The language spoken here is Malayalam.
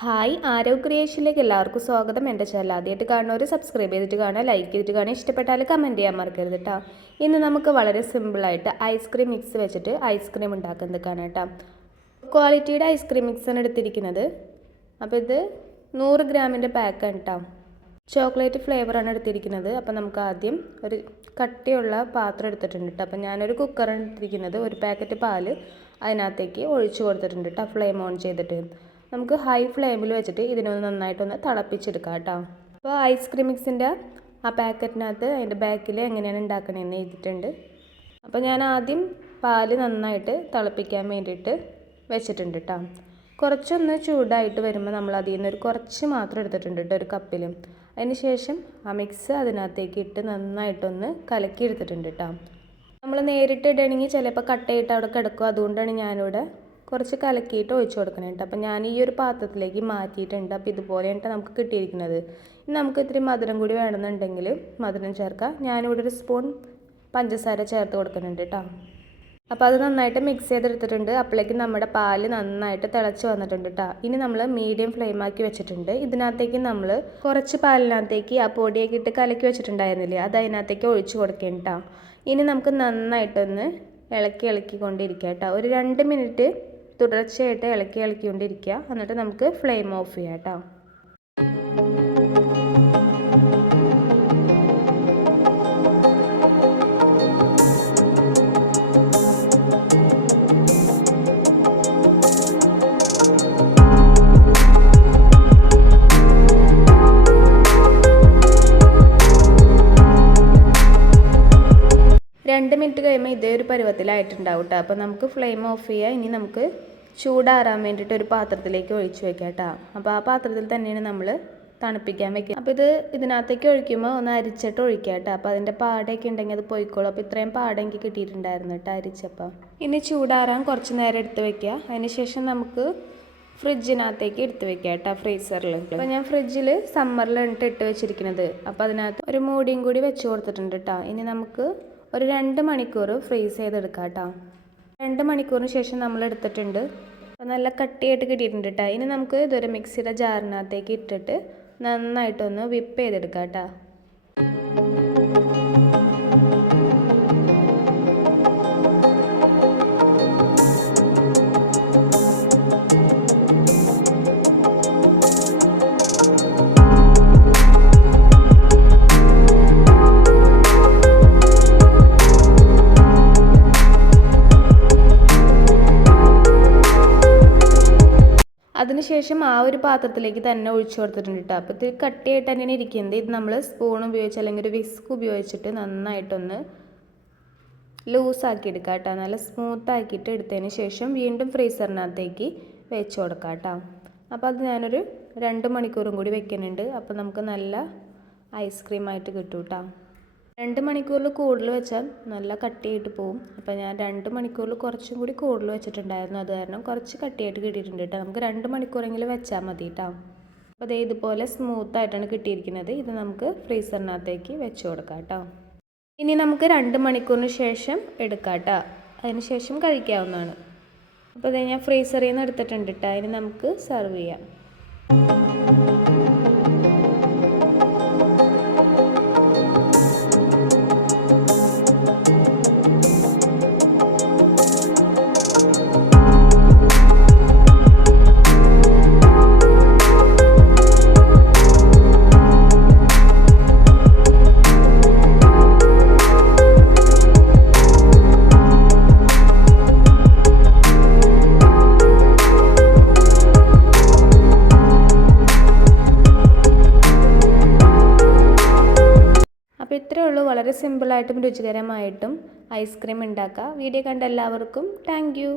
ഹായ് ആരോഗ്യ ക്രിയേഷനിലേക്ക് എല്ലാവർക്കും സ്വാഗതം. എൻ്റെ ചാനൽ ആദ്യമായിട്ട് കാണുന്നവർ സബ്സ്ക്രൈബ് ചെയ്തിട്ട് കാണുക, ലൈക്ക് ചെയ്തിട്ട് കാണുക, ഇഷ്ടപ്പെട്ടാൽ കമൻറ്റ് ചെയ്യാൻ മറക്കരുത് കേട്ടോ. ഇന്ന് നമുക്ക് വളരെ സിമ്പിളായിട്ട് ഐസ്ക്രീം മിക്സ് വെച്ചിട്ട് ഐസ്ക്രീം ഉണ്ടാക്കുന്നത് കാണാം കേട്ടോ. ക്വാളിറ്റിയുടെ ഐസ്ക്രീം മിക്സാണ് എടുത്തിരിക്കുന്നത്. അപ്പോൾ ഇത് 100 ഗ്രാമിൻ്റെ പാക്കാണ് കേട്ടോ. ചോക്ലേറ്റ് ഫ്ലേവറാണ് എടുത്തിരിക്കുന്നത്. അപ്പോൾ നമുക്ക് ആദ്യം ഒരു കട്ടിയുള്ള പാത്രം എടുത്തിട്ടുണ്ട് കേട്ടോ. അപ്പോൾ ഞാനൊരു കുക്കറാണ് എടുത്തിരിക്കുന്നത്. ഒരു പാക്കറ്റ് പാല് അതിനകത്തേക്ക് ഒഴിച്ചു കൊടുത്തിട്ടുണ്ട് കേട്ടോ. ഫ്ലെയിം ഓൺ ചെയ്തിട്ട് നമുക്ക് ഹൈ ഫ്ലെയിമിൽ വെച്ചിട്ട് ഇതിനൊന്ന് നന്നായിട്ടൊന്ന് തിളപ്പിച്ചെടുക്കാം കേട്ടോ. അപ്പോൾ ഐസ്ക്രീം മിക്സിൻ്റെ ആ പാക്കറ്റിനകത്ത് അതിൻ്റെ ബാക്കിൽ എങ്ങനെയാണ് ഉണ്ടാക്കണമെന്ന് എഴുതിയിട്ടുണ്ട്. അപ്പോൾ ഞാൻ ആദ്യം പാല് നന്നായിട്ട് തിളപ്പിക്കാൻ വേണ്ടിയിട്ട് വെച്ചിട്ടുണ്ട് കേട്ടോ. കുറച്ചൊന്ന് ചൂടായിട്ട് വരുമ്പോൾ നമ്മൾ അതിൽ നിന്നൊരു കുറച്ച് മാത്രം എടുത്തിട്ടുണ്ട് കേട്ടോ, ഒരു കപ്പിൽ. അതിന് ശേഷം ആ മിക്സ് അതിനകത്തേക്ക് ഇട്ട് നന്നായിട്ടൊന്ന് കലക്കി എടുത്തിട്ടുണ്ട് കേട്ടോ. നമ്മൾ നേരിട്ട് ഇടണമെങ്കിൽ ചിലപ്പോൾ കട്ടയിട്ട് അവിടെ കിടക്കും. അതുകൊണ്ടാണ് ഞാനിവിടെ കുറച്ച് കലക്കിയിട്ട് ഒഴിച്ചു കൊടുക്കണം കേട്ടോ. അപ്പോൾ ഞാൻ ഈ ഒരു പാത്രത്തിലേക്ക് മാറ്റിയിട്ടുണ്ട്. അപ്പോൾ ഇതുപോലെയാണ് നമുക്ക് കിട്ടിയിരിക്കുന്നത്. ഇനി നമുക്ക് ഇത്തിരി മധുരം കൂടി വേണമെന്നുണ്ടെങ്കിൽ മധുരം ചേർക്കാം. ഞാനിവിടെ ഒരു സ്പൂൺ പഞ്ചസാര ചേർത്ത് കൊടുക്കുന്നുണ്ട് കേട്ടോ. അപ്പോൾ അത് നന്നായിട്ട് മിക്സ് ചെയ്തെടുത്തിട്ടുണ്ട്. അപ്പോഴേക്ക് നമ്മുടെ പാല് നന്നായിട്ട് തിളച്ച് വന്നിട്ടുണ്ട് കേട്ടോ. ഇനി നമ്മൾ മീഡിയം ഫ്ലെയിം ആക്കി വെച്ചിട്ടുണ്ട്. ഇതിനകത്തേക്ക് നമ്മൾ കുറച്ച് പാലിനകത്തേക്ക് ആ പൊടിയൊക്കെ ഇട്ട് കലക്കി വെച്ചിട്ടുണ്ടായിരുന്നില്ലേ, അത് അതിനകത്തേക്ക് ഒഴിച്ചു കൊടുക്കണം കേട്ടോ. ഇനി നമുക്ക് നന്നായിട്ടൊന്ന് ഇളക്കിക്കൊണ്ടിരിക്കുക കേട്ടോ. ഒരു 2 മിനിറ്റ് തുടർച്ചയായിട്ട് ഇളക്കിക്കൊണ്ടിരിക്കുക. എന്നിട്ട് നമുക്ക് ഫ്ലെയിം ഓഫ് ചെയ്യാം കേട്ടോ. രണ്ട് മിനിറ്റ് കഴിയുമ്പോൾ ഇതേ ഒരു പരുവത്തിലായിട്ടുണ്ടാവും കേട്ടോ. അപ്പോൾ നമുക്ക് ഫ്ലെയിം ഓഫ് ചെയ്യാം. ഇനി നമുക്ക് ചൂടാറാൻ വേണ്ടിയിട്ട് ഒരു പാത്രത്തിലേക്ക് ഒഴിച്ച് വെക്കാം കേട്ടോ. അപ്പോൾ ആ പാത്രത്തിൽ തന്നെയാണ് നമ്മൾ തണുപ്പിക്കാൻ വെക്കുക. അപ്പോൾ ഇതിനകത്തേക്ക് ഒഴിക്കുമ്പോൾ ഒന്ന് അരിച്ചിട്ട് ഒഴിക്കുക കേട്ടോ. അപ്പോൾ അതിൻ്റെ പാടയൊക്കെ ഉണ്ടെങ്കിൽ അത് പോയിക്കോളും. അപ്പോൾ ഇത്രയും പാട എനിക്ക് കിട്ടിയിട്ടുണ്ടായിരുന്നു കേട്ടോ അരിച്ചപ്പോൾ. ഇനി ചൂടാറാൻ കുറച്ച് നേരം എടുത്ത് വെക്കുക. അതിന് ശേഷം നമുക്ക് ഫ്രിഡ്ജിനകത്തേക്ക് എടുത്ത് വെക്കുക കേട്ടോ, ഫ്രീസറിൽ. അപ്പോൾ ഞാൻ ഫ്രിഡ്ജിൽ സമ്മറിലാണ് ഇട്ട് വെച്ചിരിക്കുന്നത്. അപ്പോൾ അതിനകത്ത് ഒരു മൂടിയും കൂടി വെച്ച് കൊടുത്തിട്ടുണ്ട് കേട്ടോ. ഇനി നമുക്ക് ഒരു 2 മണിക്കൂർ ഫ്രീസ് ചെയ്തെടുക്കാം കേട്ടോ. 2 മണിക്കൂറിന് ശേഷം നമ്മൾ എടുത്തിട്ടുണ്ട്. അപ്പോൾ നല്ല കട്ടിയായിട്ട് കിട്ടിയിട്ടുണ്ട് കേട്ടോ. ഇനി നമുക്ക് ഇതൊരു മിക്സിയുടെ ജാറിനകത്തേക്ക് ഇട്ടിട്ട് നന്നായിട്ടൊന്ന് വിപ്പ് ചെയ്തെടുക്കാം കേട്ടോ. അതിനുശേഷം ആ ഒരു പാത്രത്തിലേക്ക് തന്നെ ഒഴിച്ചു കൊടുത്തിട്ടുണ്ട് കേട്ടോ. അപ്പോൾ ഇത് കട്ടിയായിട്ട് തന്നെയാണ് ഇരിക്കുന്നത്. ഇത് നമ്മൾ സ്പൂൺ ഉപയോഗിച്ച് അല്ലെങ്കിൽ ഒരു വിസ്ക് ഉപയോഗിച്ചിട്ട് നന്നായിട്ടൊന്ന് ലൂസാക്കി എടുക്കാം കേട്ടോ. നല്ല സ്മൂത്താക്കിയിട്ട് എടുത്തതിന് ശേഷം വീണ്ടും ഫ്രീസറിനകത്തേക്ക് വെച്ച് കൊടുക്കാം കേട്ടോ. അപ്പോൾ അത് ഞാനൊരു 2 മണിക്കൂറും കൂടി വെക്കുന്നുണ്ട്. അപ്പോൾ നമുക്ക് നല്ല ഐസ്ക്രീമായിട്ട് കിട്ടും കേട്ടോ. 2 മണിക്കൂറിൽ കൂടുതൽ വെച്ചാൽ നല്ല കട്ടിയായിട്ട് പോവും. അപ്പോൾ ഞാൻ 2 മണിക്കൂറിൽ കുറച്ചും കൂടി കൂടുതൽ വെച്ചിട്ടുണ്ടായിരുന്നു. അത് കാരണം കുറച്ച് കട്ടിയായിട്ട് കിട്ടിയിട്ടുണ്ട് കേട്ടോ. നമുക്ക് 2 മണിക്കൂറെങ്കിലും വെച്ചാൽ മതി കേട്ടോ. അപ്പോൾ അതേ ഇതുപോലെ സ്മൂത്തായിട്ടാണ് കിട്ടിയിരിക്കുന്നത്. ഇത് നമുക്ക് ഫ്രീസറിനകത്തേക്ക് വെച്ച് കൊടുക്കാം കേട്ടോ. ഇനി നമുക്ക് 2 മണിക്കൂറിന് ശേഷം എടുക്കാം കേട്ടോ. അതിന് ശേഷം കഴിക്കാവുന്നതാണ്. അപ്പോൾ അതേ ഞാൻ ഫ്രീസറിൽ നിന്ന് എടുത്തിട്ടുണ്ട് കേട്ടോ. അതിന് നമുക്ക് സെർവ് ചെയ്യാം. അപ്പോൾ ഇത്രയേ ഉള്ളൂ. വളരെ സിമ്പിളായിട്ടും രുചികരമായിട്ടും ഐസ്ക്രീം ഉണ്ടാക്കുക. വീഡിയോ കണ്ട എല്ലാവർക്കും താങ്ക് യു.